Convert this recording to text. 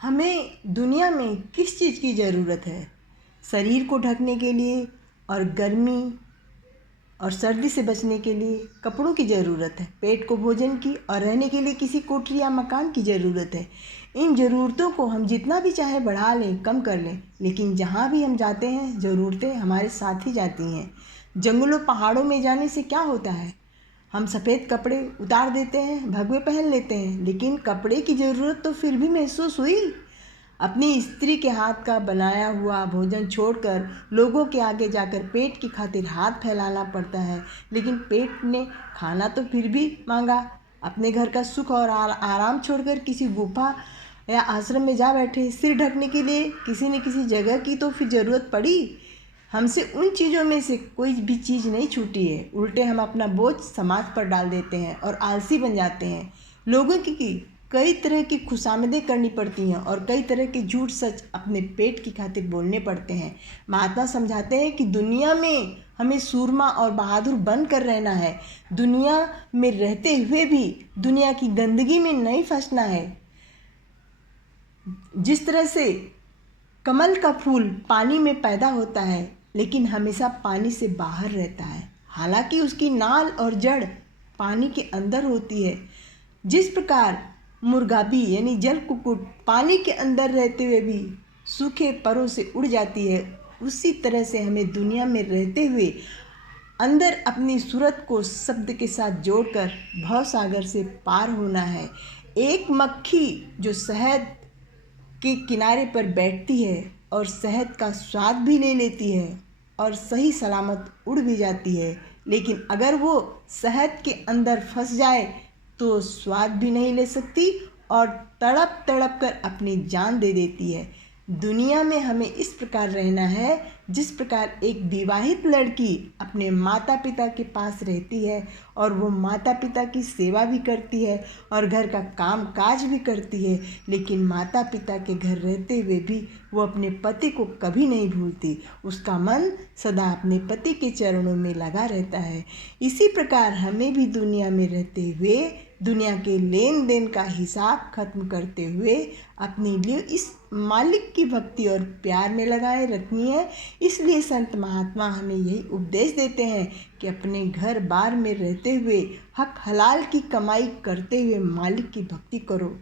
हमें दुनिया में किस चीज़ की ज़रूरत है? शरीर को ढकने के लिए और गर्मी और सर्दी से बचने के लिए कपड़ों की ज़रूरत है। पेट को भोजन की और रहने के लिए किसी कोठरी या मकान की ज़रूरत है। इन ज़रूरतों को हम जितना भी चाहे बढ़ा लें, कम कर लें, लेकिन जहाँ भी हम जाते हैं ज़रूरतें हमारे साथ ही जाती हैं। जंगलों पहाड़ों में जाने से क्या होता है? हम सफ़ेद कपड़े उतार देते हैं, भगवे पहन लेते हैं, लेकिन कपड़े की ज़रूरत तो फिर भी महसूस हुई। अपनी स्त्री के हाथ का बनाया हुआ भोजन छोड़कर लोगों के आगे जाकर पेट की खातिर हाथ फैलाना पड़ता है, लेकिन पेट ने खाना तो फिर भी मांगा। अपने घर का सुख और आराम छोड़कर किसी गुफा या आश्रम में जा बैठे। सिर ढकने के लिए किसी न किसी जगह की तो फिर ज़रूरत पड़ी। हमसे उन चीज़ों में से कोई भी चीज़ नहीं छूटी है। उल्टे हम अपना बोझ समाज पर डाल देते हैं और आलसी बन जाते हैं। लोगों की कई तरह की खुशामदें करनी पड़ती हैं और कई तरह के झूठ सच अपने पेट की खातिर बोलने पड़ते हैं। महात्मा समझाते हैं कि दुनिया में हमें सूरमा और बहादुर बनकर रहना है। दुनिया में रहते हुए भी दुनिया की गंदगी में नहीं फंसना है। जिस तरह से कमल का फूल पानी में पैदा होता है, लेकिन हमेशा पानी से बाहर रहता है, हालांकि उसकी नाल और जड़ पानी के अंदर होती है। जिस प्रकार मुर्गाबी यानी जल कुक्कुट पानी के अंदर रहते हुए भी सूखे परों से उड़ जाती है, उसी तरह से हमें दुनिया में रहते हुए अंदर अपनी सूरत को शब्द के साथ जोड़कर भवसागर से पार होना है। एक मक्खी जो शहद के किनारे पर बैठती है और शहद का स्वाद भी ले लेती है और सही सलामत उड़ भी जाती है, लेकिन अगर वो शहद के अंदर फंस जाए तो स्वाद भी नहीं ले सकती और तड़प तड़प कर अपनी जान दे देती है। दुनिया में हमें इस प्रकार रहना है जिस प्रकार एक विवाहित लड़की अपने माता पिता के पास रहती है और वो माता पिता की सेवा भी करती है और घर का काम काज भी करती है, लेकिन माता पिता के घर रहते हुए भी वो अपने पति को कभी नहीं भूलती। उसका मन सदा अपने पति के चरणों में लगा रहता है। इसी प्रकार हमें भी दुनिया में रहते हुए दुनिया के लेन देन का हिसाब खत्म करते हुए अपने लिए इस मालिक की भक्ति और प्यार में लगाए रखनी है। इसलिए संत महात्मा हमें यही उपदेश देते हैं कि अपने घर बार में रहते हुए हक हलाल की कमाई करते हुए मालिक की भक्ति करो।